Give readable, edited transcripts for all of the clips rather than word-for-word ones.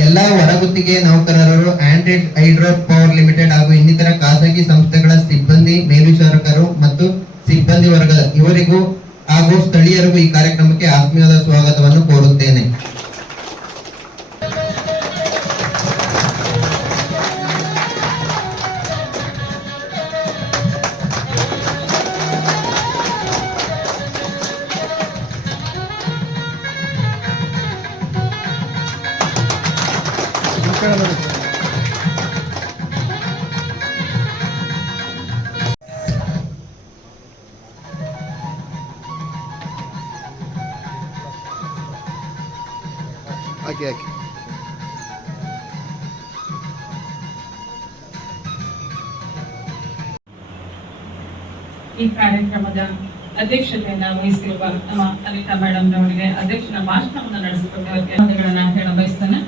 ಎಲ್ಲಾ ಹೊರಗುತ್ತಿಗೆ ನೌಕರರು, ಆಂಡ್ರಾಯ್ಡ್ ಹೈಡ್ರೋ ಪವರ್ ಲಿಮಿಟೆಡ್ ಹಾಗೂ ಇನ್ನಿತರ ಖಾಸಗಿ ಸಂಸ್ಥೆಗಳ ಸಿಬ್ಬಂದಿ, ಮೇಲ್ವಿಚಾರಕರು ಮತ್ತು ಸಿಬ್ಬಂದಿ ವರ್ಗ ಇವರಿಗೂ ಹಾಗೂ ಸ್ಥಳೀಯರಿಗೂ ಈ ಕಾರ್ಯಕ್ರಮಕ್ಕೆ ಆತ್ಮೀಯವಾದ ಸ್ವಾಗತವನ್ನು ಕೋರುತ್ತೇನೆ. ಈ ಕಾರ್ಯಕ್ರಮದ ಅಧ್ಯಕ್ಷತೆಯನ್ನು ವಹಿಸಿರುವ ನಮ್ಮ ಅನಿತಾ ಮೇಡಮ್ ಅವರಿಗೆ ಅಧ್ಯಕ್ಷನ ಭಾಷಣವನ್ನು ನಡೆಸಿಕೊಟ್ಟವರಿಗೆ ಧನ್ಯವಾದಗಳನ್ನು ಹೇಳ ಬಯಸ್ತೇನೆ.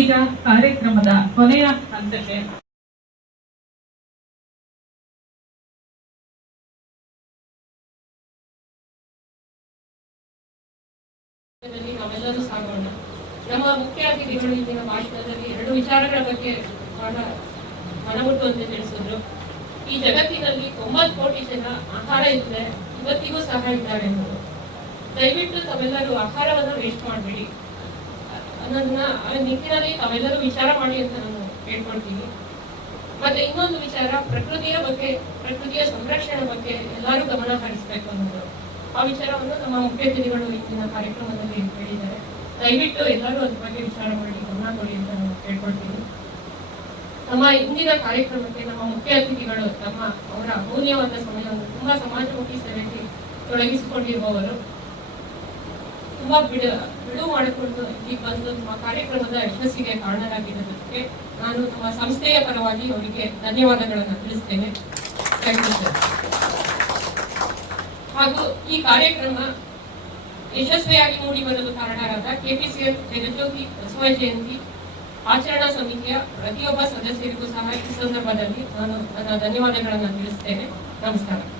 ಈಗ ಕಾರ್ಯಕ್ರಮದ ಕೊನೆಯ ಹಂತಕ್ಕೆ ನಾವೆಲ್ಲರೂ ಸಾಗೋಣ. ನಮ್ಮ ಮುಖ್ಯ ಅತಿಥಿಗಳು ಇಂದಿನ ಭಾಷಣದಲ್ಲಿ 2 ವಿಚಾರಗಳ ಬಗ್ಗೆ ಬಹಳ ಮನಮುಟ್ಟುವಂತೆ ತಿಳಿಸಿದ್ರು. ಈ ಜಗತ್ತಿನಲ್ಲಿ 90 ಕೋಟಿ ಜನ ಆಹಾರ ಇಲ್ಲದೆ ಇವತ್ತಿಗೂ ಸಹ ಇದ್ದಾರೆ ಎಂಬುದು. ದಯವಿಟ್ಟು ತಾವೆಲ್ಲರೂ ಆಹಾರವನ್ನು ವೇಸ್ಟ್ ಮಾಡಬೇಡಿ ಅನ್ನೋದನ್ನ ಆ ನಿಟ್ಟಿನಲ್ಲಿ ತಾವೆಲ್ಲರೂ ವಿಚಾರ ಮಾಡಿ ಅಂತ ನಾನು ಹೇಳ್ಕೊಳ್ತೀನಿ. ಮತ್ತೆ ಇನ್ನೊಂದು ವಿಚಾರ, ಪ್ರಕೃತಿಯ ಬಗ್ಗೆ, ಪ್ರಕೃತಿಯ ಸಂರಕ್ಷಣೆ ಬಗ್ಗೆ ಎಲ್ಲರೂ ಗಮನ ಹರಿಸಬೇಕು ಅನ್ನೋದು. ಆ ವಿಚಾರವನ್ನು ನಮ್ಮ ಮುಖ್ಯ ಅತಿಥಿಗಳು ಇಂದಿನ ಕಾರ್ಯಕ್ರಮದಲ್ಲಿ ಹೇಳಿದ್ದಾರೆ. ದಯವಿಟ್ಟು ಎಲ್ಲರೂ ಅದ್ರ ಬಗ್ಗೆ ವಿಚಾರ ಮಾಡಿ ಗಮನ ಕೊಡಿ ಅಂತ ನಾನು ಹೇಳ್ಕೊಳ್ತೀನಿ. ನಮ್ಮ ಇಂದಿನ ಕಾರ್ಯಕ್ರಮಕ್ಕೆ ನಮ್ಮ ಮುಖ್ಯ ಅತಿಥಿಗಳು ಅವರ ಅಮೂಲ್ಯವಾದ ಸಮಯವನ್ನು ತುಂಬಾ ಸಮಾಜಮುಖಿ ಸೇವೆಗೆ ತೊಡಗಿಸಿಕೊಂಡಿರುವವರು, ತುಂಬಾ ಬಿಡುವು ಮಾಡಿಕೊಂಡು ಇಲ್ಲಿ ಬಂದು ನಮ್ಮ ಕಾರ್ಯಕ್ರಮದ ಯಶಸ್ಸಿಗೆ ಕಾರಣರಾಗಿರೋದಕ್ಕೆ ನಾನು ನಮ್ಮ ಸಂಸ್ಥೆಯ ಪರವಾಗಿ ಅವರಿಗೆ ಧನ್ಯವಾದಗಳನ್ನು ತಿಳಿಸ್ತೇನೆ. ಹಾಗೂ ಈ ಕಾರ್ಯಕ್ರಮ ಯಶಸ್ವಿಯಾಗಿ ಮೂಡಿ ಬರಲು ಕಾರಣರಾದ ಕೆಪಿಸಿಎಲ್ ಜಗಜ್ಯೋತಿ ಬಸವ ಜಯಂತಿ ಆಚರಣಾ ಸಮಿತಿಯ ಪ್ರತಿಯೊಬ್ಬ ಸದಸ್ಯರಿಗೂ ಸಹ ಈ ಸಂದರ್ಭದಲ್ಲಿ ನಾನು ನನ್ನ ಧನ್ಯವಾದಗಳನ್ನು ತಿಳಿಸ್ತೇನೆ. ನಮಸ್ಕಾರ.